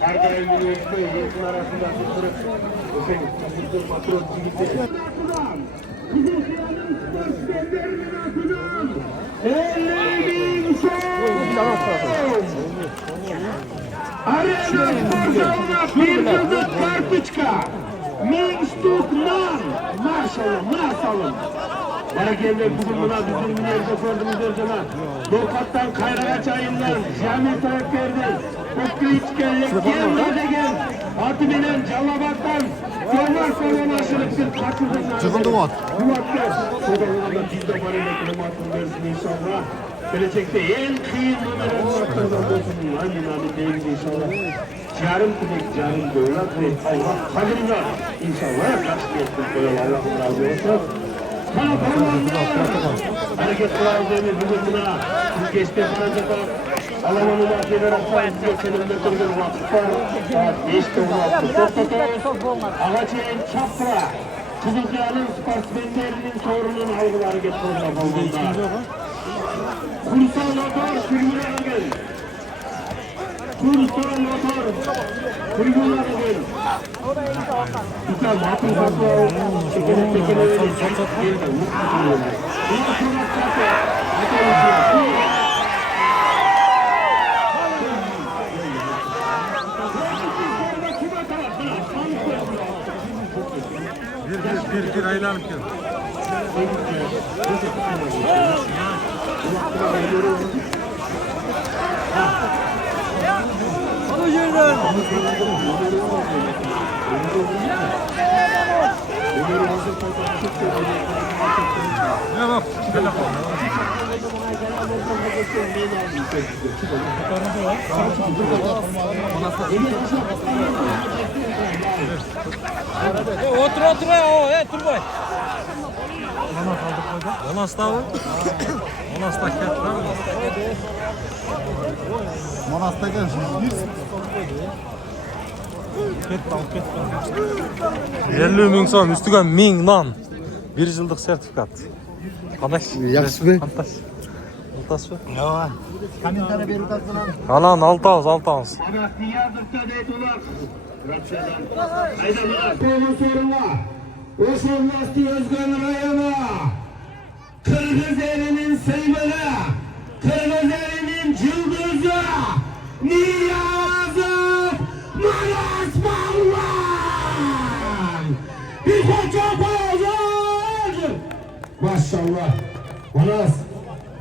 Her daim üniversite yakın arasında tutturup patron çizgisi. Bizim kıyanın gösterlerinin altından ellerinin Arena'nın kucağına bir yıldız kartuşka. Minstutman. Maşallah. Belgeler bugün buna bizim yerde gördüğümüz özleme. Lokattan Kayrağa çayından, Cami Tayyipler'den, Okriçkel'le, Gelmez'den, Atıbinen, Callabak'tan, Görmez Salon aşırıktır, Kakır'dan. Çıkıldı mı at? Muhakkak. Sodalarında biz de varıyla klimatını versin inşallah. Gelecekte en kıyım numaralarından olsun. Amin deyimiz inşallah. Yarım kudek, yarım devlet ve Allah kalınlar. İnşallah nasip etsin. Allah'ın razı olsun. Hareket kılavuzlarını bugün buna Türkiye'de bulunacak Alaman'ın mahkemeleri sayesinde seninle kurduğu vakıflar saat 5'te ulaştı. Ağaçay'ın Çapra, Kızılca'nın sportsmenlerinin sorunun algılı hareket programında. Kursal motor, sürgüler gel. Kursal motor, sürgüler gel. İşte matın kapı, çekene öyle geldi. Bir aylanıp gel. Hadi yerden. Ne bak? Otur ya, Turbay. Manas da mı? Manas da ketler mi? Manas da gel şimdi. Ket 50 ming so'm ustiga 1000 non. 1 yillik sertifikat. Qanash? Yaxshimi? Fantastik. Fantastik. Yo'q. Kommentariy berib o'tasizlar. Qalan 600. Oşanlasti Özgen Rayana, Kırgız elinin seymeni, Kırgız elinin cıldızı, Niyazı Manas Balvan! Bir koca koyacak! Maşallah! Manas,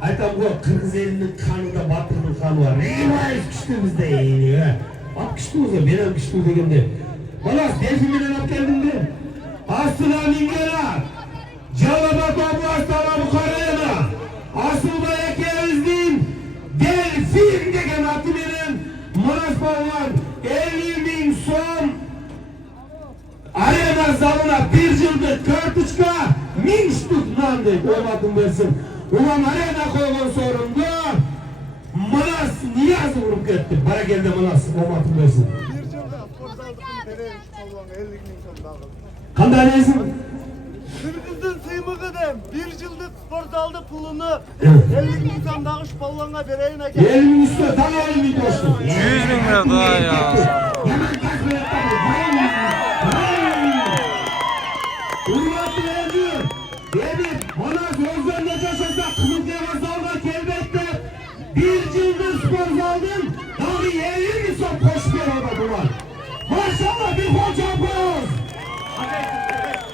aytam bu Kırgız elinin kanında Batır'ın kanı var. Neymiş kıştığımızda yiyiniyor ha? Bak kıştığımızda, benim kıştığım degimde. Manas, delfinmeden ap geldin de. Aslan İngilizler, Calabat Oblas'tan Bukara'ya, Asılda Ekeviz'in Delfin degen atı benim Manas Balvan 50.000 son arena zalına bir yıldır körtüçka min ştuk nan deyip olmadın versin. Ulan arena koyduğun sorumda Manas Niyaz'ı vurup gitti. Bara geldi Manas olmadın versin. Bir yılda sporsaldıkın dereye iş kollan 50.000 son dağıldı. Kanday neysin? Kırgız'ın sıymıgıdım. Bir yıllık sporsaldı pulunu 50.000 son dağış pollanğa vereyim eke. 50.000 üstüne tanıyorum bir dostum. 100 bin lira daha ya. Hürmetli Ercü, Demir, bana gözden ne yaşasa kılıklara salda kelbette bir yıldır spor saldım, daha 50 son koş bir orada duvar. Maşallah bir koca boz.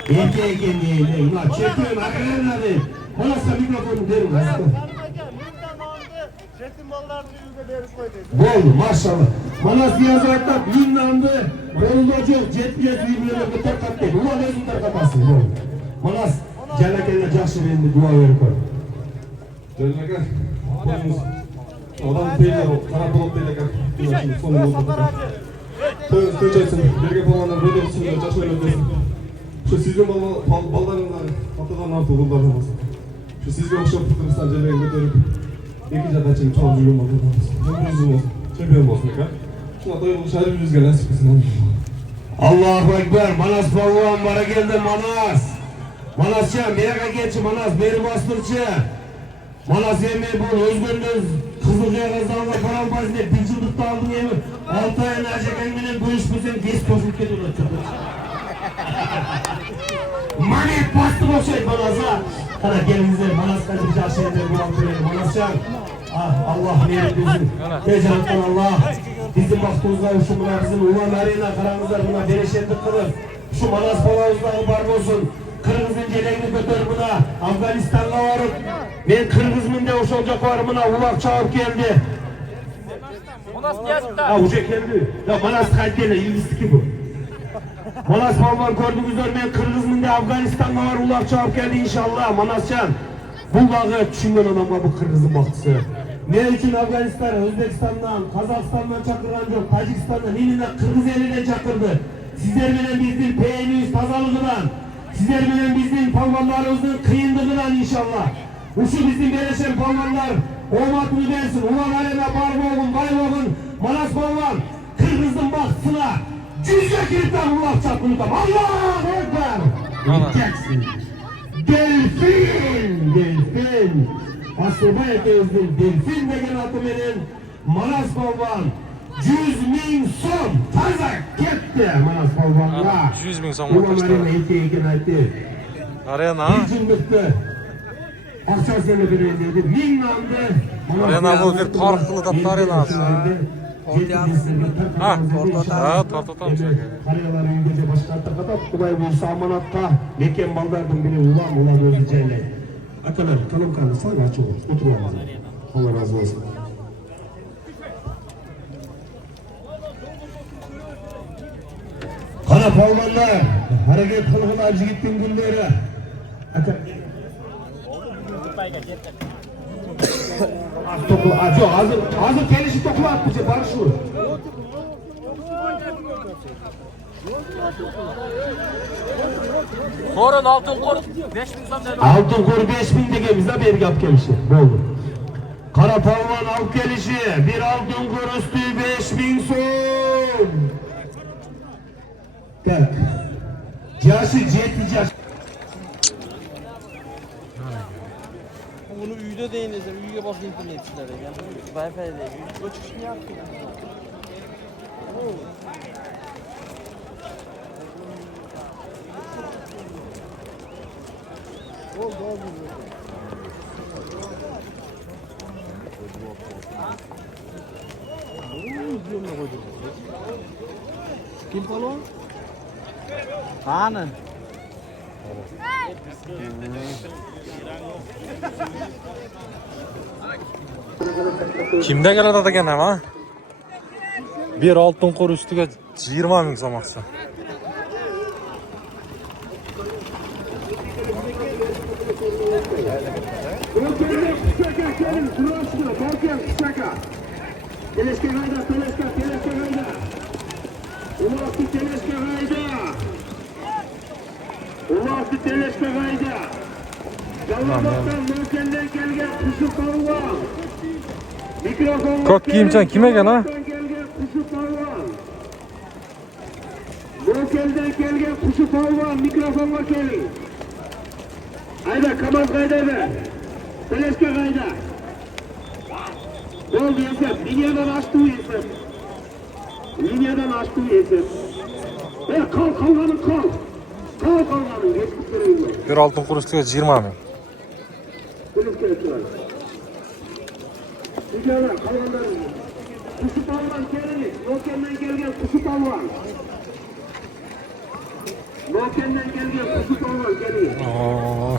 Erkeğe kendiyim, ulan çekiyorum, hakikaten hadi. Bana sana mikrofonu derim aslında. Resim ballarını yüzde verip koydu. Bol maşallah. Manas Diyazat'ta Yunan'dı. Bolulacak, Cetmiyet Yunan'ı bu takat değil. Ulan özün takatasın bol. Manas, Celakel'le Cahşi benim dua verip koy. Celakel, adam değil o, Karapolok değil o. Sonu oldu. Söz açsın, birge falanlar böyle olsun da Cahşi öyle desin. Şu sizin ballarından atadan artı kullardan olsun. Şu sizge okşap tutursan cebeye götürüp iki cadacın çoğu yürüm ballardan olsun. Cemruzum olsun. Çempiyon olsun ya. Şuna doyulu şahri yüzge nasip etsin. Allahu Ekber. Manas Balvan bana geldi Manas. Manascan meraka geçi Manas beri bastırçı. Manas yemeği bu özgürlüğünüz Kızılcaya kazanla param bazında bir yıllıkta aldın yemeği. 6 ayın acıkenginin bu iş bizim geç bozuk ediyorlar. Manet bastı o şey Manas'a. Kana gelinize Manas kaçıcı aşağıda bulan buraya Manascan. Ah Allah meyret bizim. Tecanattan Allah. Bizim baktığımızda uşumuna bizim ulan arayına karamızlar buna bereşetlik kılır. Şu Manas balavuzları var olsun. Kırgız'ın celeğini götür buna. Afganistan'a varıp. Ben Kırgız'ın de olacak var buna. Ulak çağırıp geldi. Manas geldi. Ha uca geldi. Ya Manas kaliteli. İlgisi ki bu. Manas balvan gördüğünüzler ben Kırgız'ın de Afganistan'a var. Ulak çağırıp geldi inşallah. Manascan. Bu bağı düşünen adam var bu Kırgız'ın baktısı. Ne için Afganistan, Özbekistan'dan, Kazakistan'dan çakıran yok, Tacikistan'dan, yine Kırgız elinden çakırdı. Sizler bilen bizim peynimiz tazalığından, sizler bilen bizim palvanlarımızın kıyındığından inşallah. Uşu bizim beleşen palvanlar, olmatını versin, ulan arena, barboğun, bayboğun, Manas palvan, Kırgız'ın baktısına, cüzge kilitten Allah çarpını tam, Allah'a ekber! Gideceksin. Delfin, delfin. Asılmaya gözlüm, delfin degen atı benim. Manas balvan, 100.000 son, taza gitti Manas balvanla. 100.000 son arkadaşlar. Ulan arena etti. Arena. Bir cımbıktı. Akçasıyla bir öldürdü, 1000 landı. Arena bu bir tarıklı da arena. Ha, tartıtam. Karyalar yüngece başkanlıkta kadar Kubay Bursa Amanat'ta Mekken Baldar'ın biri ulan özleyeceğine. Akalar kalım kanlı sana açı olur. Oturalım. Allah razı olsun. Kara palmanlar, hareket kılgın acı gittin günleri. Hazır gelişi topla atmışı barışıyor. Korun altın korun. 5.000 son dedi. Altın koru 5.000 degemiz de bir yap gelişi. Oldu. Kara palman alt gelişi. Bir altın koru üstü 5.000 son. Tak. Yaşı 7 yaş. Bunu üyde değineceğim. Üyde basın internetçilere. Yani Wi-Fi'de. Bu çıkışını yaptı. Kim palon? Hani? Kimde geladi degan ama? Bir altın qor ustiga 20.000 so'moqchi. Ko'k kiyimchan kim ekan ha? Mokelden kelgen kuşu palvan mikrofonga keling. Hayda kamaz qayda be. Teleske qayda. Oldu yesem. Linyadan açtı yesem. Linyadan açtı yesem. Kalganın kal. Kalganın geçmişleri. Bir altın qor ustiga 20.000. Teleske var. Linyadan kalganların. Kuşu palvan keling. Mokelden kelgen kuşu palvan. Mokelden kelgen kuşu palvan keling. Oo.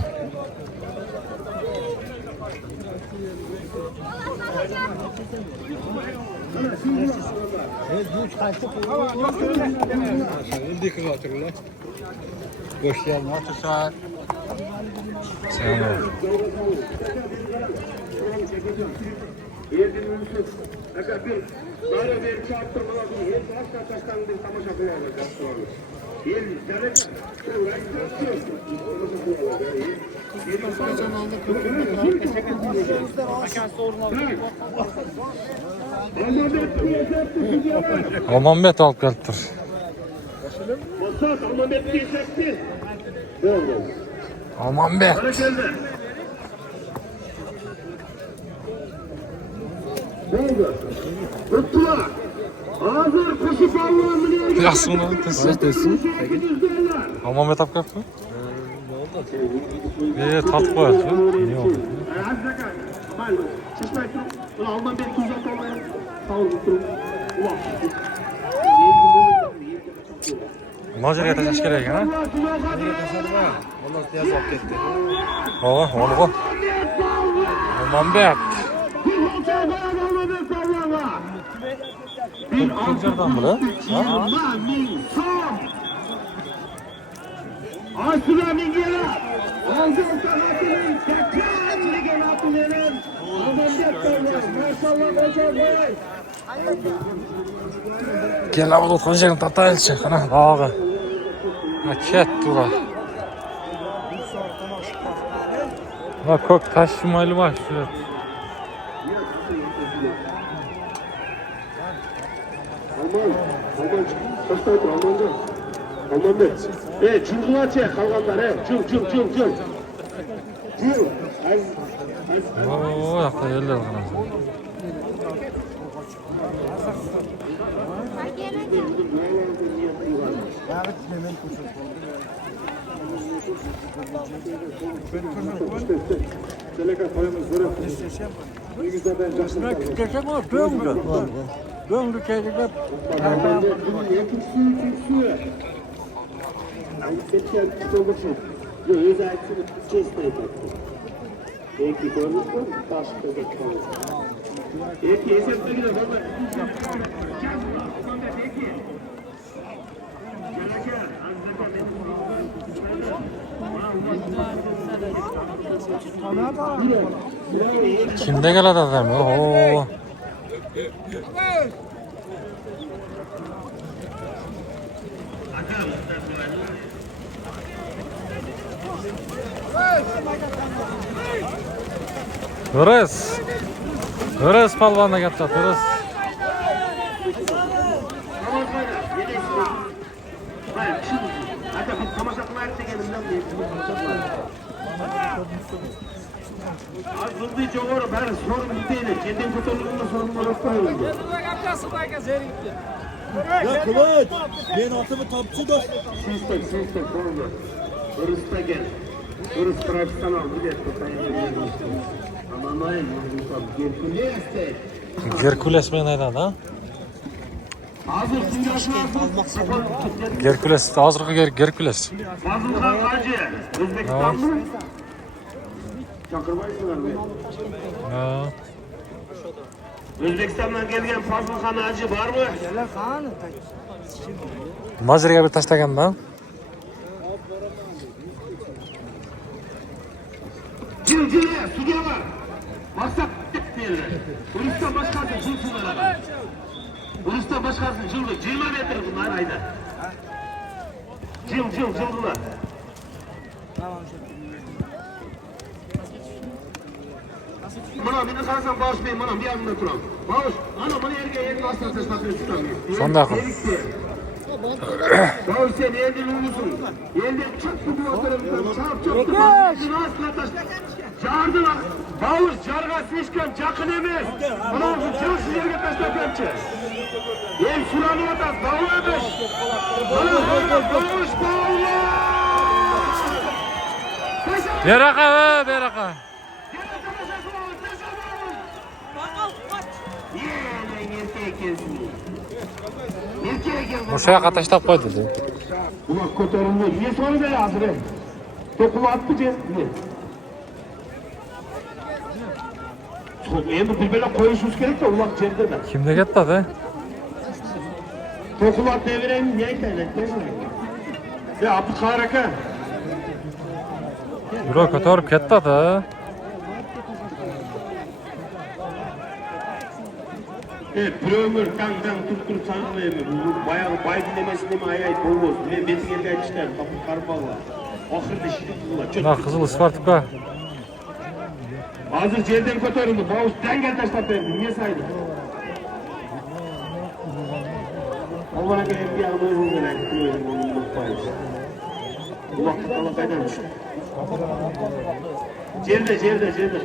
Boş yer mi? Otursa. Selam. Böyle bir çarptırmalar, her tarafta taştan bir tamaşa koyarlar. Almanbet alıp geliptir. Almanbet. Hazır koşup Allah'ın Yaxşı bunu desin. Almanbet alıp geliptir. Tartıp koyat. Ne oldu? Alman bir tuzak olmayan. Sağ olun. Majorga tashlash kerak ekan, ha? Vallahi tez olib ketdi. Oğlum. Almanbek. Kırcırdan bile. Aslında mingera. Aldım sanatının tekrar gelen atlıların. Maşallah hocam. Gel avut otgan jerini tatayılçı. Qana bağı. Ha ketdi ular. Ha ko'k taş mayli var şu. Almanca. Çulgular kalganlar. Çul. Oo, yakta yerler qana. Döndü kendine. Kimde geladi adam? Oo. Hırız palvanına gapta, hırız. Azıldı çoğuru ben sorun değil. Kendi fotoğrafında sorun var. Ya Kılıç, ben atımı topçu da. Sistem oldu. Hırısta gel. Hırıs profesyonel bilet tutayım. Ama ne Gerkules men aytadi, ha? Hazır kimyaşlar. Gerkules, hozirgi Gerkules. Fazılhan Hacı. Özbekistan mı? Çakırbaysınlar mı? Ha. Özbekistan'dan gelgen Fazılhan Hacı var mı? Majorga bir tashlaganman. Cil, suya var. Maksat etmeyelim. Ulus'tan başkası cil sulara. Ulus'tan başkası cildi. 20 metre bunlar ayda. Cil bunlar. Bana beni kararsan bağış beyin bana bir yanımda duram. Bağış. Ana bana yerini asla taşlatıyor tutamıyor. Sonda qil. Bağış sen yerden ulusun. Yerden çıktı bu oturumdan. Çarp. Yerini asla taşlatıyor. Çağırdı lan. Bağış carga sişken çakın emez. Bana bu çılsız yerine taşlatıyor. El sulanı atas. Bağış. Bağış. Beraka, beraka. O'sha yoqqa tashlab qo'y dedi. Ulan ko'tarildi. Niye sonra da hazır? To'qib atdı. Endi bilbela qo'yishimiz kerak-da, uloq yerda. Kimga ketadi? To'qib atdi beraymi? Ne aytaylik? Ya Abduqahir aka. Biro ko'tarib ketdi-da. Bir ömür tandan tutturup sanmayayım. Bu bayağı bay dinlemesinde mi ayay olmaz. Ben beti geldi açtılar. Kapı karpalı. Ahırda şirin kızılar. Mına kızıl Spartak'a. Hazır cerden kötörüldü. Bağış dengel taşlap verdi. Niye saydı? O bana gelip bir anda uygun gelen kılıyorum. Onu unutmayız. Bu vakit kala kaydan düştü. Cerde.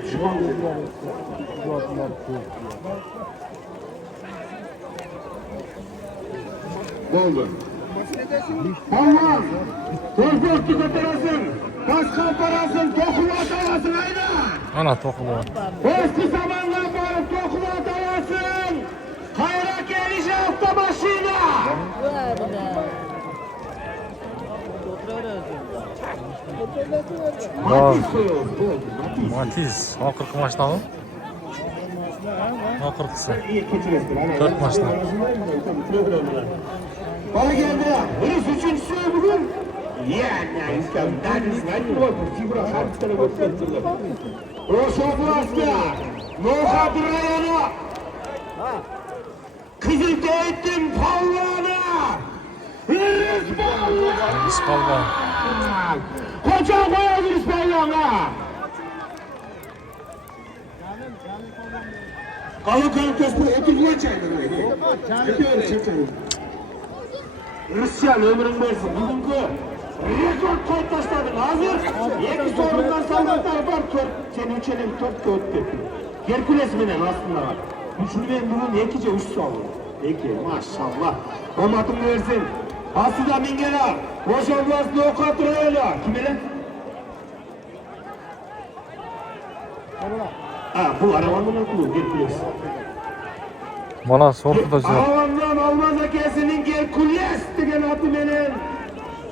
Düşman dedi. Oldu. Allah! Torpok tüketirasın, kaç kamparasın, tokulu atalasın haydi! Ana tokulu. Eski zamanlar barıp tokulu atalasın! Hayra gelişe hafta başıyla! Matiz koyuyoruz, Matiz. Matiz. O 40 maçta mı? O 40'sı. İyi keçiyorsun. 4 maçta. Bana geldi ya. Hırs üçüncüsü bugün. Yani İslam. Dadis ne var? Fibra harfleri gösterdiler. Roşoblastya. Nohadır rayonu. Kızılteğittin Pavlana. Hırs Pavlana. İspalva. Koca koyalım Hırs Pavlana. Kalın kesme 30'la çaydı. Çekiyorum. Hristiyan ömrün versin. Bugünkü rekord koy taşladın. Hazır. 2 sorundan sallatlar var. Sen 3 elin top kağıt tepki. Herkules menen aslında var. Üçünü ben bugün 2'ce 3 saldım. Peki maşallah. Komatını versin. Aslıda Mingela. Roşoblast Nokat Royala. Kim ele? Bu arabanın okulu Herkules. Bana sordu da cevap. Arabandan Almaz Akesi'nin Herkules degen adı menen.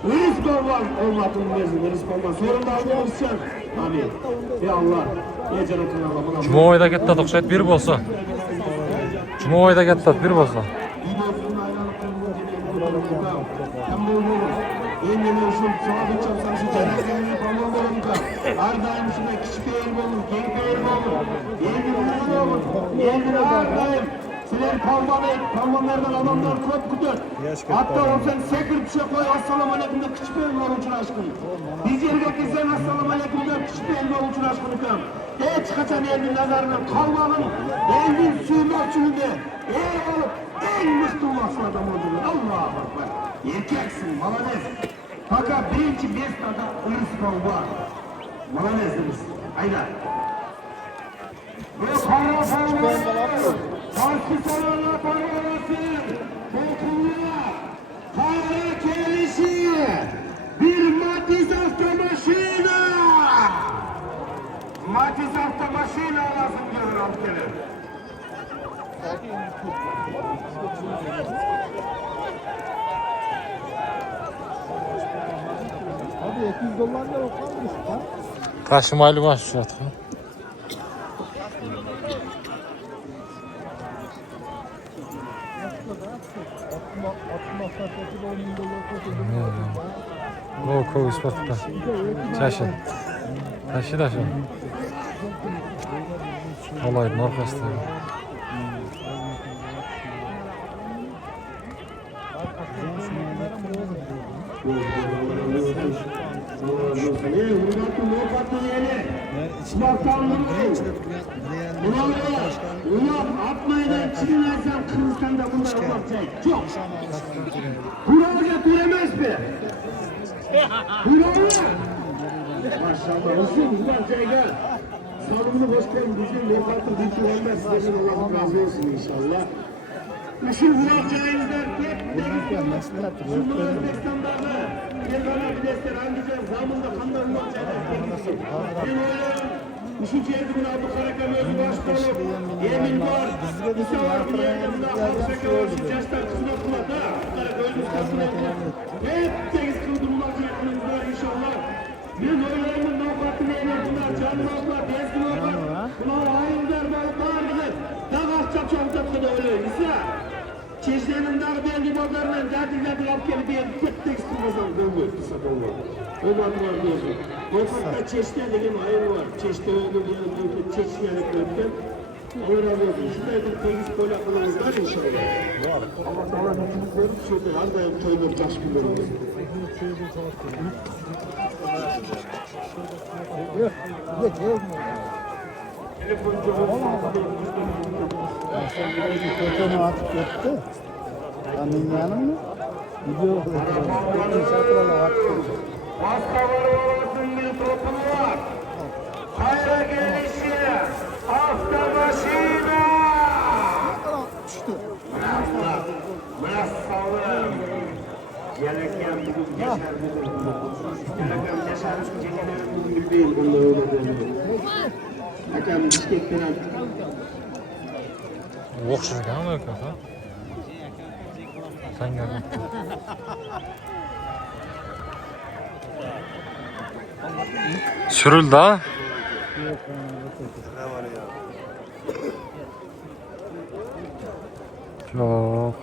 Hırs Balvan olmadığını versin. Hırs Balvan. Sorun da almışsın. Amin. Ey Allah. Ey canatın Allah'ım. Cuma'ya gitti dokşayt bir bolsa. Cuma'ya gitti bir bolsa. Endene uşul sabit çapsan şu cenazeni balon bolunca. Ardayım şuna küçük eğil bolun, genk eğil bolun. Endine bolun. Endine ardayım. Sizler palmanlardan adamlar köp kütür. Hatta olsan sekir bir şey koy. Assalamu aleyküm de küçük eğil bolun için aşkın. Biz yerine gitsen assalamu aleyküm de küçük eğil bolun için aşkın ikram. Hiç kaçan elin nazarından kalmanın, elin suymakçılığında eğer olup en mıhtı olası adam olduğunu Allah'a baklar. Erkeksin, malanez. Fakat birinci bestada ırız var. Malaneziniz. Hayda. Ve para parmağı, farklı sararla parmalasın. Okuluna, hayra kelisi, bir Matiz avtomaşina. Matiz avtomaşina alasın diyor Alkeler. Abi $200 da okalmış ha. Taşımaylı başlıyor. O koy Spartak'a. Çaşı. Taşı da şu. Olaydı arkası. Atmaydan çıkınlarsan Kırgızistan'da bunlar olacak. Çok. Kuralca göremez mi? Kuralca. Maşallah. Olsun güzel gel. Sağlığını hoş geldin. Bizim lokantı kültürlenmez. Sizden Allah'ın razı olsun inşallah. Işın Hırafçayızlar hep Özbekistan'da bir bana bir destek hangice zamında kandan olacağını ben öyle Işın çeyizinin adı Karakam özü başkanı Emin var İsa var bir yerde buna Halkşaka ölçü yaşlar kızına kılat ha Bunlara gözümüz kasına hep 8 kıldım ulaşacaklarımız var inşallah ben öyleyim navbatını eğlendiler canım abla bezgin abla bunlar hayırlar balıklar bilir daha akçap çabuk da öyle İsa Çeşmenin dağı belli motorla zaten alıp gelip bir tek tek sıkılmasan dönmüyor, kısa dönmüyor. Olmadı var diyorsun. Lokanta çeşme dediğim ayrı var. Çeşme olduğu bir çeşmelik bölümden Öğreniyoruz. Şurada bir tenis böyle kılımızlar inşallah. Allah Teala hepimizleri tutuyor. Her daim köyler taş günlerimiz. Kötünü atıp gitti. Anlayan mı? Gidiyor. Hastalarımızın bir topluluğu var. Hayra gelişi. Hafta başıyla. Nasılım? Gelirken bugün geçer bugün. Gelirken geçer bugün bilmeyin bunda öyle değil. Hakem Bişkek'ten Okşur ekan mı ekan ha? Sen gel. Sürüldü ha? Yok.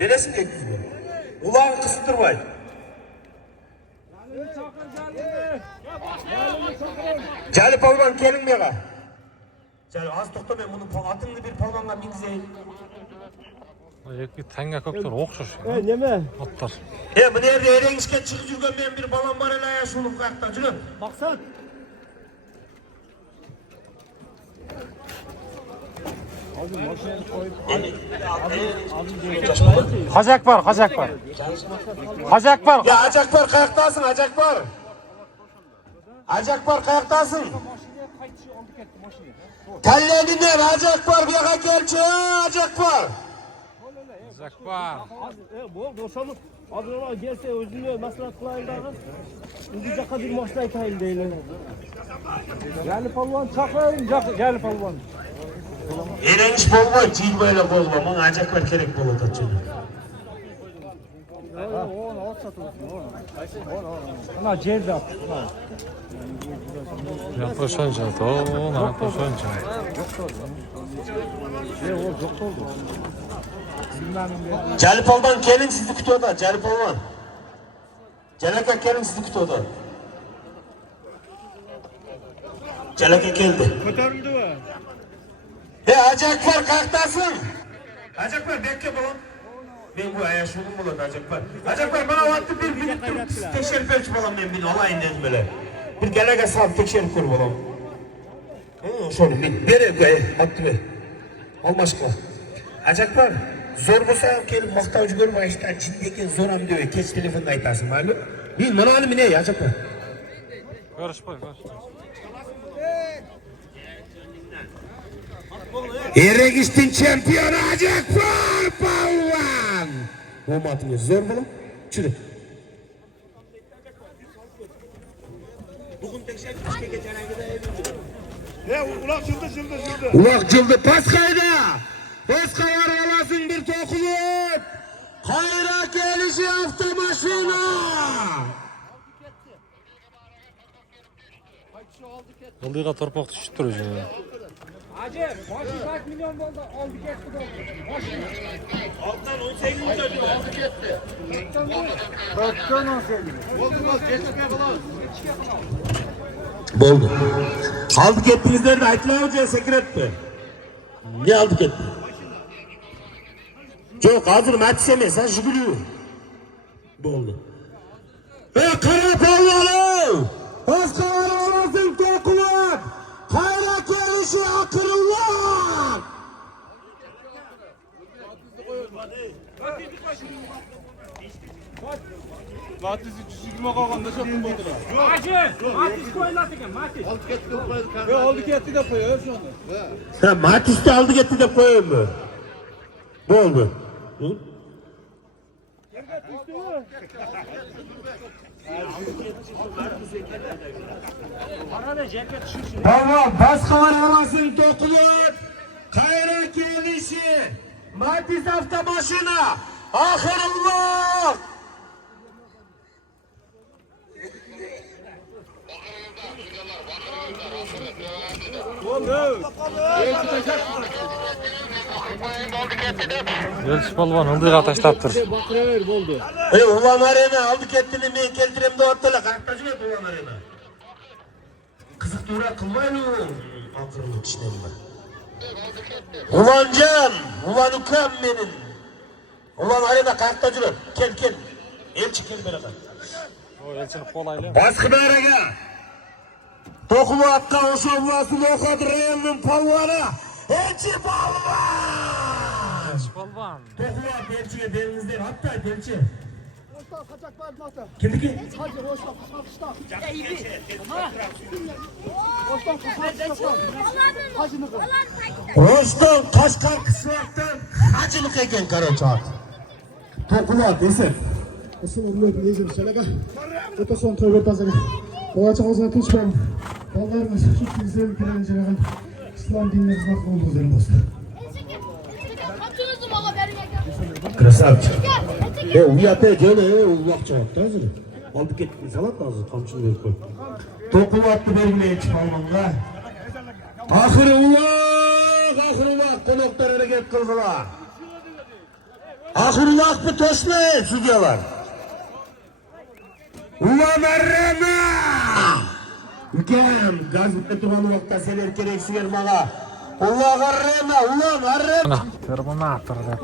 Neresini ekliyor? Kulağını kısıtırmayın. Cali Palvan gelin bana. Cali az to'xtamayın bunu atımlı bir palvanga mingizeyim. Bir tanga kökler okşur. Neme? Otlar. Bu nerede erengişke çıkıp жүрген ben bir balam var ele ya şunu kayakta жүрün. Maksat. Hacak var, hacak var. Hacak var. Ya Acakbar kayaktasın Acakbar. Acakbar kayaktasın. Telleninler Acakbar bir yaka gelçi Acakbar. Hacak var. Bu boşamı. Abi ona gelse özünü maslahat kılayın dağı. Indi jaka bir maçta aytayın deyler. Yani palvan çakayın, gel palvan. Erengiş bolma, çiğ böyle bozma. Bana Acakbar gerek bolu taçını. Ana cerdi at. Yapışınca da o, yapışınca. Calipal'dan gelin sizi kutuda, Calipal'dan. Calaka gelin sizi kutuda. Calaka geldi. Kötörüldü mü? Acakbar kalktasın. Acakbar bekle balon. Ben bu ayaşılım olur Acakbar. Acakbar bana vattı bir tekşerip ölçü balam ben beni olayın dedim böyle. Bir gelege sağ tekşerip kır balam. Şöyle bir ver attı ver. Almaşıkla. Acakbar zor bolsa kelip maktavcı görme ayıştan çindeki zoram diyor. Keç telefonda aytasın malum. Ben bana hanım ne Acakbar? Görüşmek. Erregiştin şampiyonu Acakbar Palvan. Olmadın zor balam. Çürü. Bugün tekşer kişke geçen Ulak şıldı. Ulak cıldı Paskay'da. Paska var olasın bir tokuluk. Hayra gelişi avtomaşina. Yıldığa torpak düşüp duruyor. Acep, başı kaç milyon oldu? Aldı gitti oldu. Alttan 18 milyon diyor. Aldı gitti. Baktan 18. Boldu. Aldık ettiğinizleri de Aytla Hoca'ya sekretti. Ne aldık etti? Yok hazır matsemez ha jigülü. Boldu. Kara Palvanı! Paskalar olasın tokuluk! Hayra gelişi akırılak! Matiz 320 qolganda çok bo'ldi. Matiz qo'yiladi ekan, Matiz. Oldi ketdi deb qo'yaver shuni. Ha, Matiz'ni aldı gitti deb qo'yaymi? Bo'ldi. Tamam, Baskılar havasını to'qilib, qayra kelishi. Matiz avtomashina. Oxirulloh. Elchi polvon ildiyga tashlabdir. Baqiraver bo'ldi. Ulan arena aldı ketdini men keltirem deb o'tdilar. Qayerda жүрөт ulan arena? Qiziq to'ra qilmaymi? Oxirini tushunmayman. Ulanjon, ulan ukam menin. Ulan arena qayerda жүрөт? Kel. Elchi kel beraqa. O elchini qo'layli. Baskılarga. To'qilib o'sha vasıl o'qadirilgan polvona. Elchi polvon. Elchi polvon. To'qilib elchiga beringizlar, hatta elchi. Oştan kaçak var mı? Kimniki? Hadi oştan kıştan. Oştan kıştan. Hacını kır. Roşton Qashqar qishloqdan hajiliq ekan qarochot. To'qilib desam. Assalomu alaykum lezim shalaga. O'tason to'yga tazaga. Boğaçaq o'zini tinch qo'ying. Bolalarimiz ikkingizni kirajag'an islom dinini xizmat qilib bo'lsin. Красавчик. Uyatda joni, uloqcha hozir. Oldi ketdi salat hozir tomchini berib qo'y. To'qilibni bermaychi polvonga. Oxiri uloq qo'noqlar harakat qildilar. Oxirloqni to'shlay sudyalar. Ulan arrama! Ukam, gaz bitib turgan vaqtda senlar keraksiz maga. Ulan arrama! Mana terminator deb.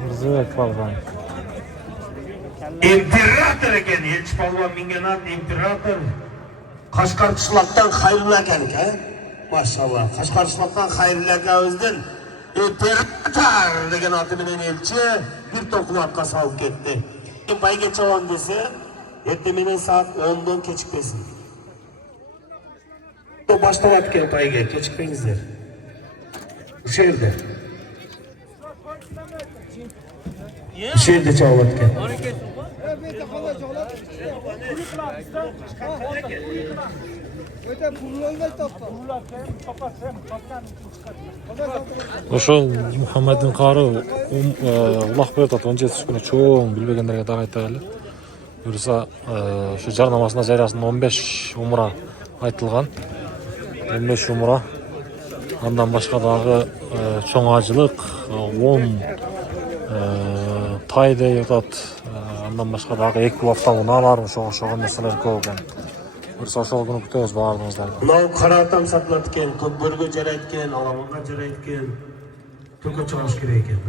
Mirzabek polvon. İmperator ekan, elchi polvon minganat imperator. Qashqar qishloqdan xayrli ekan, ha? Maşallah. Qashqar qishloqdan xayrli ekan o'zidan imperator degan oti bilan elchi bir to'qilibga solib ketdi. Payga chavon desa, ertamen soat 10dan kechikmesin. Boshlayotgan payga kechikmangizlar. O'sha yerda. O'sha yerda chavotgan. O'sha Muhammadin qori Alloh berdi 17 kuni cho'ng bilmaganlarga da'vat aytayli. Yursa shu jar namozida jarasida 15 umra aytilgan. 15 umra. Ondan boshqa dag'i cho'ng'achilik 10 tayda yotat. Ondan boshqa dag'i 2 hafta unalar o'sha narsalar ko'p ekan. Yursa o'sha kuni kutamiz bardingizlar. Ular qaratam saqlatgan, ko'p burga jaraytgan, olamonga jaraytgan. To'ka chiqish kerak ekan.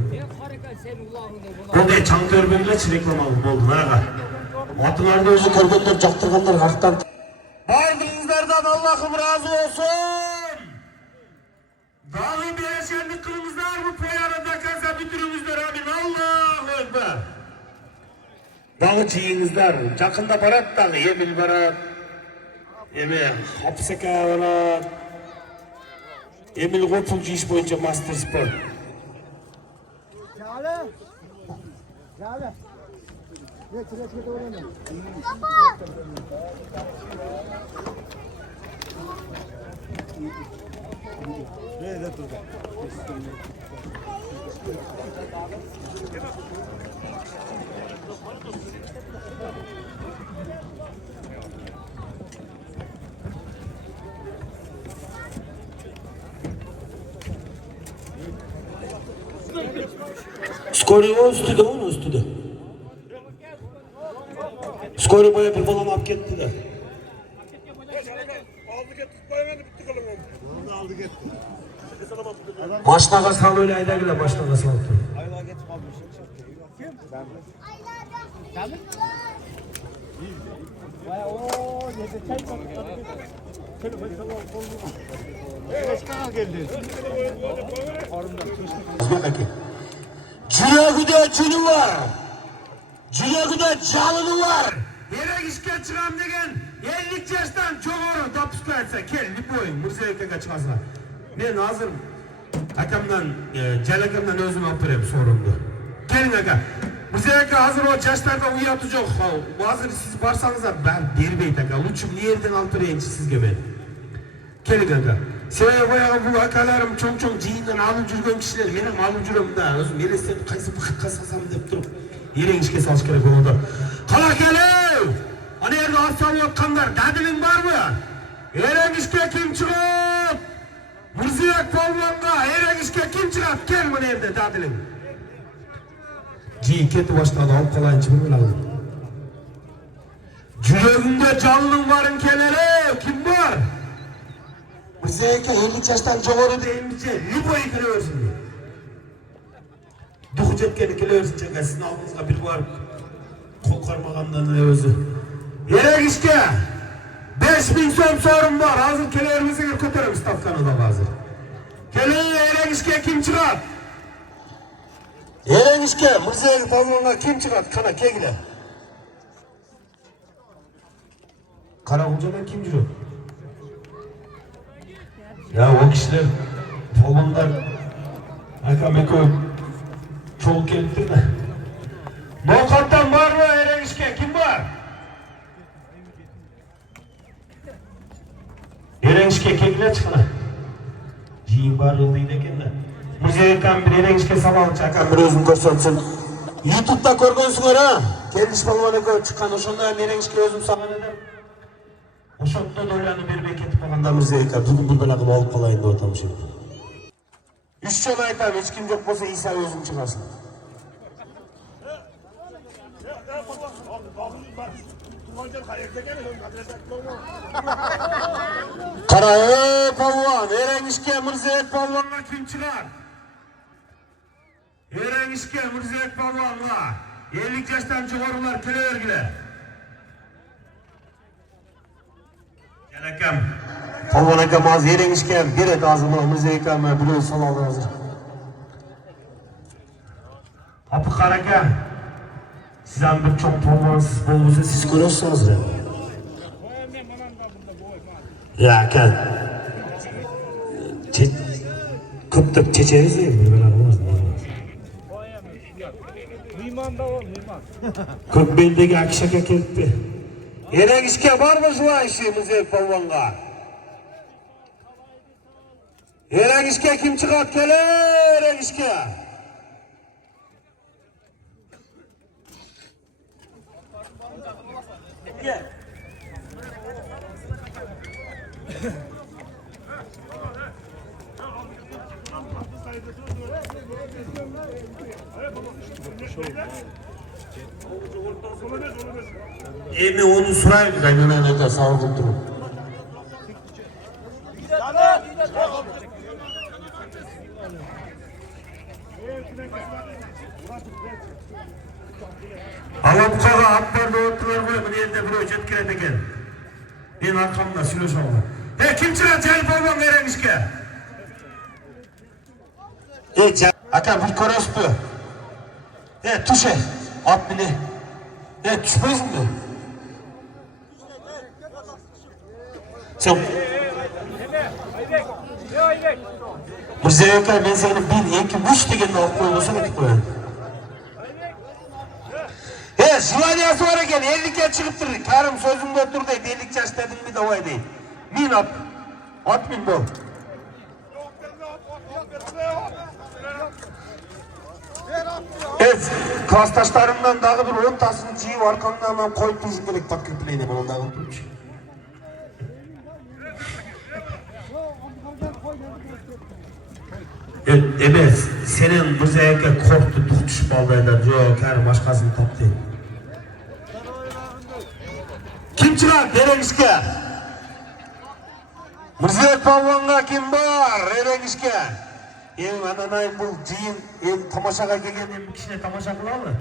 Bunday changto'rbeklar reklama bo'ldi, mana. Otlarni o'zi ko'rganlar yoqtirganlar haqdan. Bardingizlardan Allohim rozi bo'lsin. Davi berishni qilingizlar, bu poyarada kaza bitiringizlar, amin. Allohu akbar. Davi chiyingizlar, yaqinda baratdan Emil barat. Hapsaka barat. Emil G'ofur ish bo'yicha master sport. Jale. Geç oraya. Skoriy onun üstüde. Skoriy boya bir balam alıp kettiler. Maçnağa sal öyle aydagiler, maçnağa sal. Cüregüde cünü var. Жүрегinde жалыны var. Erek işke çıkam degen 50 yaştan çoğuru допуска айтса кел любой Мырзабекке çıkasın. Men hazır akamdan, Jal akamdan özüm alып берем sorumdu. Gelin aka. Мырзабекке hazır o yaşlarda uyatı жоқ. Hazır siz barsanızlar ben бербейт aka. Лучше мына yerden alып берейинчи sizge ben. Келin aka. Себеби баягы бул акаларым чоң-чоң жыйындан алып жүргөн кишилер менен алып жүрөм да, өзүм элестенип кайсы бакытка салсам деп туруп эреңишке салыш керек болду. Кала келип! Ана жерде ат салып аткандар, дадилиң барбы? Эреңишке ким чыгат? Мырзабек полвонго эреңишке ким чыгат? Кел мына жерде дадилиң. Жыйын кетип баштады, алып калайынчы бир мына. Жүрөгүңдө жалының барын келеле, ким бар? Мырзабекке 50 жаштан жогору дейинче любой келе берсин. Духу жеткени келе берсин, чага сиздин алдыңызга бир барып кол кармагандан өзү. Эрегишке 5000 сом сорум бар. Азыр келе бермесеңер көтөрөм ставканы да азыр. Келе эрегишке ким чыгат? Эрегишке Мырзабек полвонго ким чыгат? Кана кегиле. Карагулжадан ким жүрөт? Ya o kişiler polvonдар akam ekөө çok keliptir de. Ноқаттан бар mı эрегишке? Kim var? Эрегишке кегиле чыкана. Жыйын барлыгы дейт экен да. Мырзабекке бир эрегишке салалычы акам бир өзүн көрсөтсүн. YouTube'da көргөнсүңөр а? Келдиш полвон экөө чыккан ошондо эрегишке өзүм салган элем. Ошондо да ойланып бербей кетип калганда Мырзабекке бүгүн бир бала кылып алып калайын деп атам ушул. 3 жолу айтам, эч ким жок болсо Иса өзүң чыгасың. Кара полвон, эреңишке Мырзабек полвонго ким чыгат? Эреңишке Мырзабек полвонго 50 жаштан жогорулар келе бергиле. Akam, polvon akam hozir erengishga beradi hozir mana Mırзабек akam bilan saloldi hozir. Api qara aka, siz ham bir cho'ng polvonsiz bo'lsa siz ko'rasiz hozir. Ya aka. Ko'p chechamiz endi bilan bo'lmaz. Mehmonda bor, mehmon. Ko'p beldagi akishaka kelibdi. Erengishke var mı желающий Mırзабек polvonga? Erengishke kim çıkart kele erengishke? Men onu surayım kaynanayla da sağ olun durun. Alamkaga atlarda ottular koy, bu yerinde bir öcet kiret eken. Ben arkamda sülöş oldu. Kim çıkart Jal polvon erengishke? Aka bir köröspü. Tuşe, at bile. Düşmezsin mi? Sen... Mırзабек ben seni 1, 2, 3 degende alıp koyuyorsun etip koyuyorum. Jivaniyası var eken 50'ke çıkıp durur. Karım sözümde otur deydi, 50 yaş dedim mi de oy deydi. Min at min bol. Klastaşlarımdan dağı bir 10 tasını ciyip arkamdan koyup tuzun gerek tak kirpileydi ben ondan unutmuş. Evet, senin Mırзабекке korktu, düşüp aldaylar. Yok, her başkasını taptı. Kim çıkar? Erengishke. Mırзабек polvonga kim var? Erengishke. Ananay bu ciyim tamaşaga kelgen bir kişine tamaşa kılalı.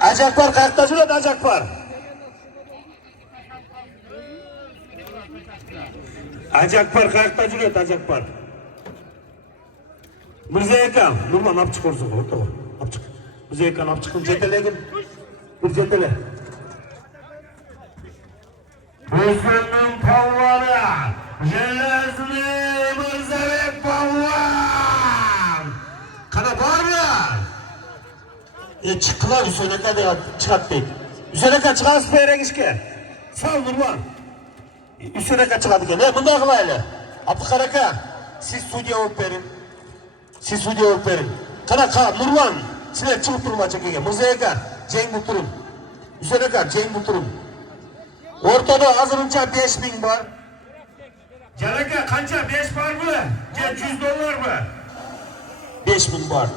Ajakpar kayakta жүрөт Ajakpar. Ajakpar kayakta жүрөt Ajakpar. Mırзабек akam, Nurman alып çık orsun, orta var. Alып çık. Müzeykan alıp çıkın cetelegin. Bir cetele. Bozkır'ın palvanı. Jelezli Mırzabek palvan. Kana var mı? Çıktılar Hüseyin Aka da çıkartmayın. Hüseyin Aka çıkarsın beyre gişke. Sağ ol Nurman. Hüseyin Aka çıkarttık ya. Ne bunda akılayla? Abdülkar Aka. Siz stüdyo olup verin. Siz stüdyo olup verin. Kana Nurman. Sizler çıkıp durma çekege. Mırzabek Aka. Cenk Muhtur'un. Hüseyin Aka. Cenk Muhtur'un. Ortada hazırınca 5.000 var. Canaka kanca 5 var mı? $100 mı? 5.000 var.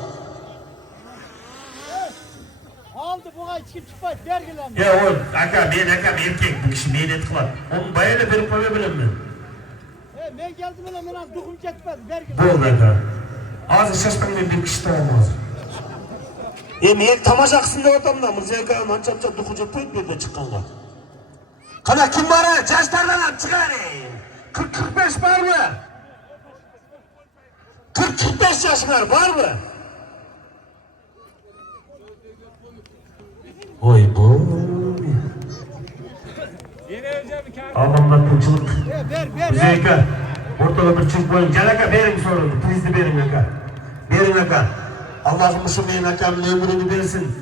Aldı bu ay çıkıp vergilen. Ya o aka erkek bu kişi neyin et kılar. Onun bayağıyla verip koyabilirim mi? Ben geldim ben az dokum çekmez vergilen. Bu aka. Ağzı şaşkın bir kişi de olmaz. Niye tamacaksın da ortamda Mırzayka mançapça dokucak koyup bir çıkkanlar. Kana kim var ha? Çarşlardan çıkar. 40-45 var mı? 40-45 yaş var mı? Oy bu. Adamlar kılçılık. Müzeyka. Ortada bir çift boyun. Canaka verin sorunu. Prizli verin aka. Verin aka. Allah'ım ışırmayın akamın ömrünü versin.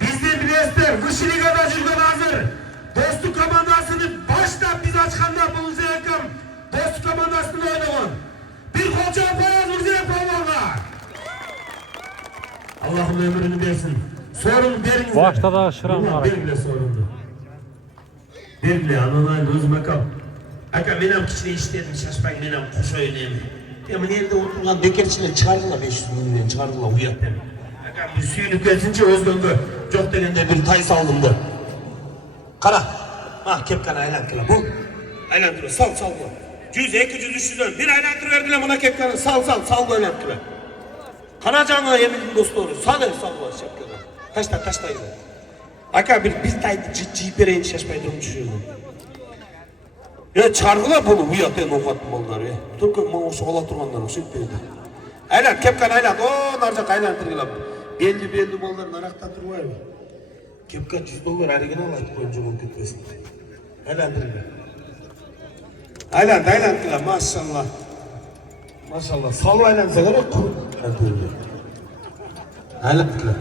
Bizden bilesler. Kışını kadar şuradan hazır. Dostluk komandasını baştan biz açkanlar bu Müzeyakam. Dostluk komandasını oynayın. Bir kolça yapayız Müzeyakam valla. Allah'ım ömrünü versin. Sorun verin. Başta da şıram var. Verin bile sorundu. Verin bile ananayla özüme kal. Aka benim kişine işledim şaşmayın benim kuş oynayayım. Ama nerede oturgan dökerçine çıkardılar 500 milyonu çıkardılar uyat dedim. Aka bir suyunu gelsince öz döndü. Çok degende bir tay salındı. Kara. Ah kepkana aylantıla bu. Aylantıla sal bu. 100, 200, 300'den bir aylantı verdiler bana kepkana sal bu aylantıla. Kana canına yemin dostları sal şapkana. Taştaydı. Aka biz taydı cip vereyim şaşmayı durmuşuyordum. Ya çağırdılar bunu uyatın ofattım onları ya. Türk'ün mağuşu ola turganlar o süt verdi. Aylan kepkan aylan o narcak aylantırgılam. Belli molların arakta turgay mı? Kepkan $100 arigin alaydı koyunca bunu kötmesin. Aylantırgılam. Aylantırgılam maşallah. Maşallah sal aylantırgılam o kur. Aylantırgılam.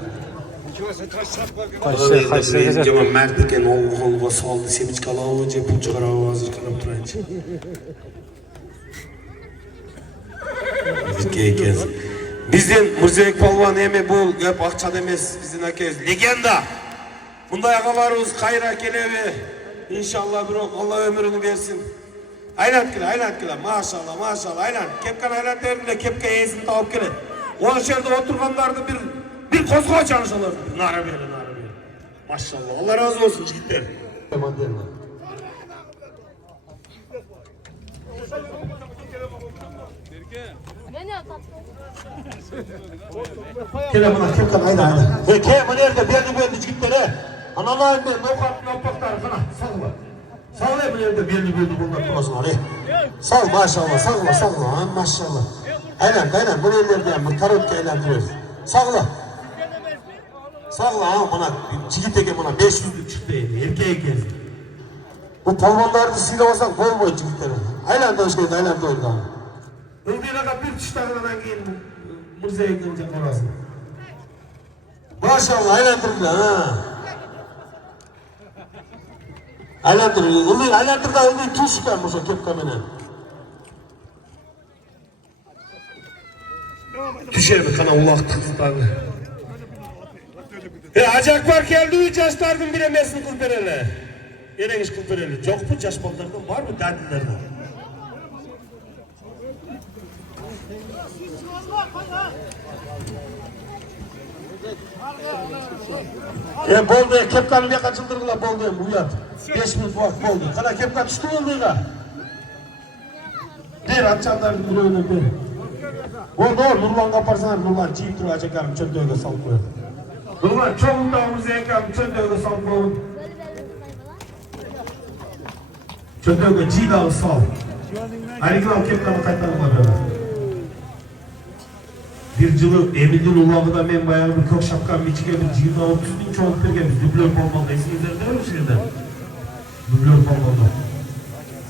Qaysi Cevap mert ekan oğulga soldi semichkala oje pul chiqarib hozir qarab turaychi. Ekan. Bizden Mırzabek palvon eme bu gap aqchada emas, bizning akamiz legenda. Bunday aqalarimiz qayra kelebi. İnşallah biroq Allah ömrünü versin. Aylantkila, maşallah, aylan. Kepkan aylan terdiler, kepka esini topib keladi. O'sha yerda o'tirganlarni bir qo'zg'ov çalışırlar. Nara verin. Maşallah. Allah razı olsun yigitler. Telefona kepkan aylan. Ke nerede belli yigitler. Analar ben nokatlar sana. Sağla bu yerde belli bunlar durasınlar. Sağ maşallah. Maşallah. Aylan bu yerlerden bir tarot eğlendiriyoruz. Sağla ha bana çigitege bana 500'lük çıktı erkeğe gezdi. Bu palvanlarını silavasak bol boy çigitleri. Aylan'da hoşgeldin, Aylan'da oydu abi. Öldüğüne kadar bir çıtaklardan giyin Mırza'ya gidince orasını. Maşallah Aylan'dırdı ha. Aylan'dırda tuz çıkarmış o kepkamene. Düşer mi kana ulak tıklıklarını? Acakbar geldi 3 yaşlardan bir emesin kız bereli. Yereniz kız bereli. Yok mu yaş ballardan var mı dadillerden? Boldu kepkanı bir kaçıldırgıla boldu uyat. 5.000 fuak boldu. Kana kepkan düştü olduyla. Bir atçanların bir öyle bir. Oldu Nurlan kaparsan Nurlan çiğip duruyor acekarım çöndöğüne salıp koyar. Nurlan çoğunda Müzeyakam çöndöğüne salıp koyar. Çöndöğüne cilağı sal. Hariklam kepkanı kaytanıma böyle. Bir жылы Emil'in ulağında men bayağı bir kök şapkan biçike bir 20-30 bin çoğup bergen biz dublör polmonda esingizlerde mi şimdi? Dublör polmonda.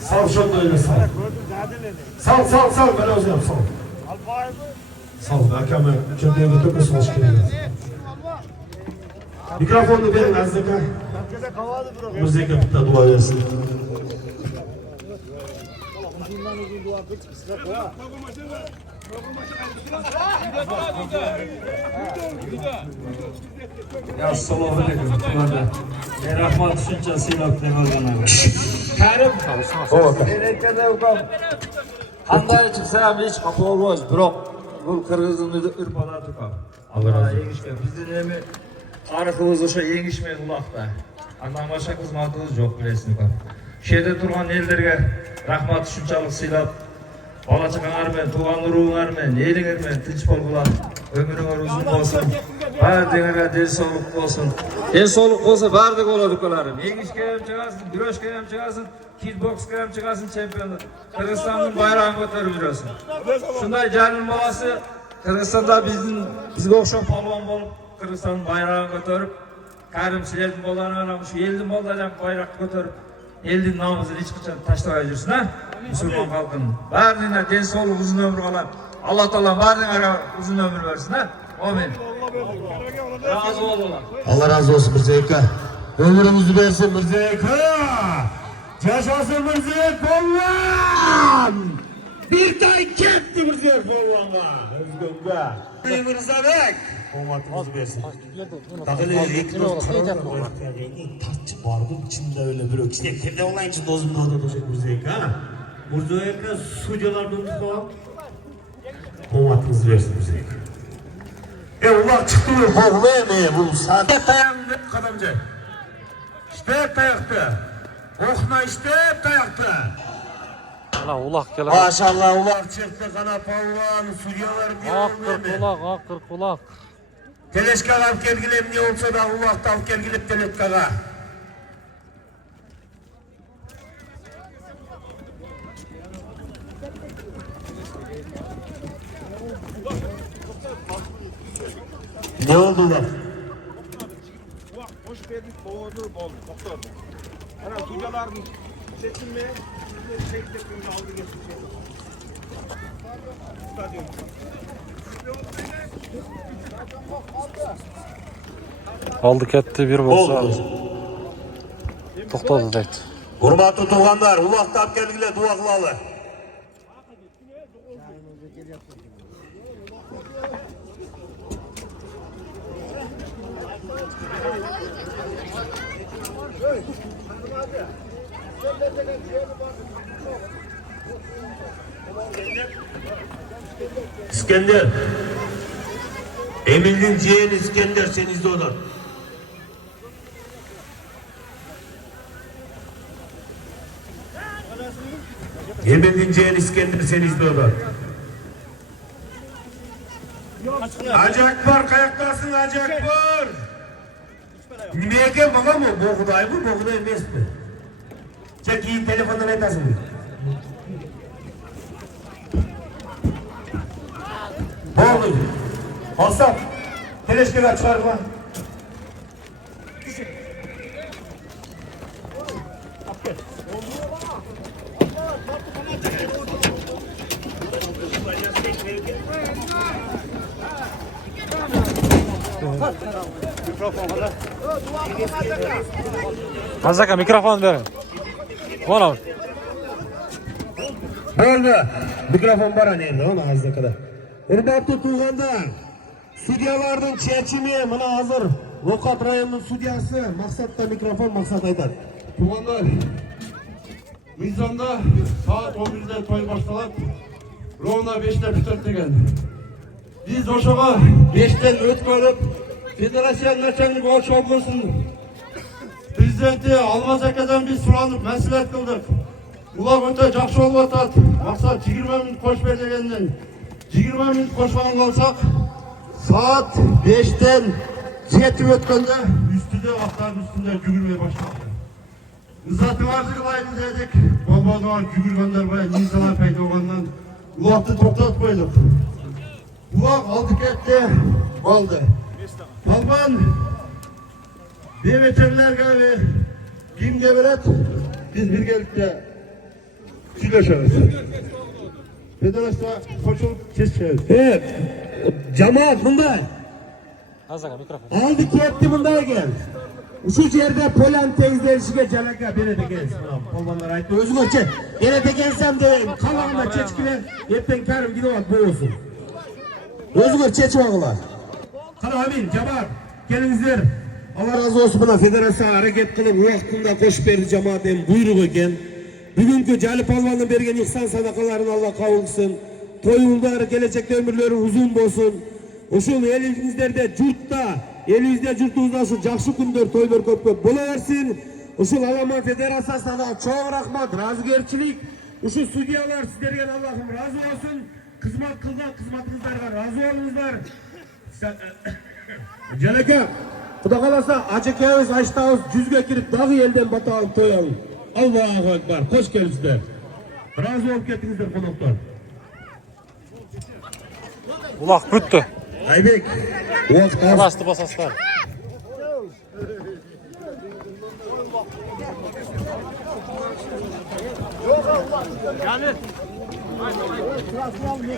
Sal şonda öyle sal. Sal ben özlem sal. Sal akame çöndüğünde tökesi hoş geldin. Mikrofonu verin Azdaka. Müzeyke bitta dua versin. Assalomu alaykum. Rahmat shuncha siylab berganlarga. Karim, erkada ukam. Qanday chiqsa ham hech xafa bo'lmas, biroq bu qirg'izning urf-odat ukam. Allah razı olsun. Bizning nima tariximiz o'sha yengishmaydi uloqda. Andan boshqa xizmatimiz yo'q bilasizmi ukam. Shu yerda turgan ellarga rahmat shunchalik siylab bola chaqalar bilan, tug'an urug'lar bilan, elinglar bilan tinch bo'linglar. Ömrüňiz uzun bolsun. Bardiňiňe dil sog'lik bolsun. Dil sog'lik bolsa bardyk bolady ukalarim. Yengişke hem çıgasın, güreşke hem çıgasın, kickboxka hem çıgasın çempionlar. Kırgızstanyň bayrağyn göterip yürüsün. Şunday canın bolası Kırgızstanda bizge okşop palwan bolup Kırgızstanyň bayrağyn göterip Karim silerdiň bollarına şu eldiň bollardan bayrak göterip eldiň namyzyny hiç kaçan taştabay jürsün ha. Müslüman halkının. Bardyňa dil sog'lik uzun ömür galan. Allah Teala bardyňa uzun ömür versin ha. Amin. Razı olun. Allah razı olsun Mirzeyka. Ömrünüzü versin Mirzeyka. Yaşasın Mirzeyk Polvan. Bir tay ketdi Mirzeyk Polvan'a. Özgün'e. Mirzabek. Olmatımızı versin. Takılı ekran tartçı var bu içinde öyle bir öküz. Kimde olayın için dozumda da olacak Mirzeyka. Mirzeyka suculardan tutalım. Olmatımızı versin Mirzeyka. Ulak çıktı mı? Boğulaya bu saat. Dayandı kadamcı. İşte dayaktı. Okna işte dayaktı. Ana ulak gele. Maşallah ulak çıktı kana palvan, sürüyorlar Ak diyor. ulak, ak ulak. Teleşkal alıp gelgilem ne olsa da ulakta alıp gelgilep teleşkala. Ne oldu lan? Hoş geldin. Doğudur bol. Doktor. Ana tucaların seçilme çektiklerini aldı geçti. Stadyum. Aldı ketdi bir bolsa. Oldu. To'xtadi deydi. Hurmatlı tuğanlar, ulakta alıp gelgile dua kılalı. İskender. Emil'in ciğeni İskender sen izle oradan. Emil'in ciğeni İskender sen izle oradan. Hacı Akbar kayaktasın Hacı Akbar. Nimeye baba mı? Boğuday mı? Boğuday emes mi? Çek iyi telefondan etasin mi? Boğuday. Aslan. Teleşkeler çıkarma. Azaka mikrofon verin. Mana. Böyle. Mikrofon bana nerede? Ona azda kadar. Hürmetli tuğanlar. Sudyalardan çerçimi bana hazır. Lokat rayonunun sudyası. Maksat da mikrofon maksat aytar. Tuğanlar, Mizanda saat 11'de toy başlanıp, Rovna 5'te bitirttigen. Biz oşağa 5'ten ötkölüp, Federasyon Naçanlık Oç Oblusun Prezidenti Almaz Aka'dan biz suranıp mesulet kıldık. Ulak öte jakşı olup atat. Maksat 20 minut koş berlegenden 20 minut koşman kalsak saat 5'ten 7 ötkönde üstüde atların üstünde cügürmeye başladı. Izzatыңарды кылайын дедик. Болбодуңар жүгүргөндөр баягы insanlar пайда болгондон улакты токтотуп койдук. Kulak aldı gitti. Oldu. Balban. Demeterlerge ve kimge velet. Biz birgelikte süleşeriz. Federasyona koşulup keseceğiz. Evet. Cemaat bunday. Azaka mikrofon. Aldı gitti bunday gel. Şu yerde Polan teyzelerişige calaka beni de gelsin. Polmanlar ayıttı. Özüm açı. Beni de gelsem de kalağına çeçkiler. Yetten karım gidip bak bu olsun. Özgür çeçmağılar. Kala amin, cemaat. Gelinizler. Allah razı olsun buna federasyon hareket kılıp vaktinde koşup berdi cemaatin buyruğu eken. Bugünkü Cali Palvan'ın bergen ihsan sadakalarını Allah kavulsun. Toyulları, gelecekte ömürleri uzun bolsun. Uşul elinizlerde curtta, elinizde curtumuzda şu jakşı gündür, toylar köp köp bola versin. Uşul Alaman Federasyasına da çok rahmat, razıgerçilik. Uşul studiyalar sizlerden Allah'ım razı olsun. Kızmat kıldan, kızmatınızlarga razı olunuzlar. Jalaka, Kuda kalasa acıkayız, açtağız, cüzge kirip dağı elden batağın toyalım. Allahu Ekber, hoş geldinizler. Razı olup kettinizler konuklar. Ulaq bütdü. Aybek, vaqt az. Bastı basaslar.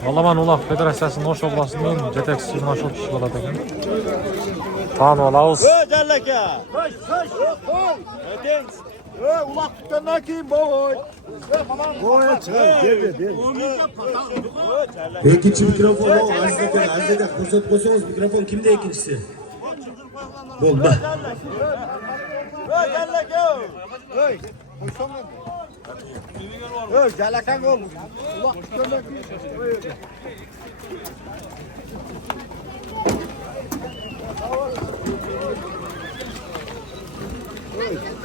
Alaman Ulaq Federasyasının Oş oblasının jetekçisi Maşol kişi болады eкен. Taanып алабыз. Jallaka. Koş. Öteniz. Ulak tuttandan keyin boy. İkinci mikrofon o, Aziz'de kursat koysanız mikrofon kimde ikincisi? Oldu. Jallaka. Jallaka gol. Ulak tuttandan keyin.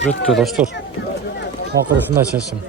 Bütdü dostlar. Akırı şunday çeşim.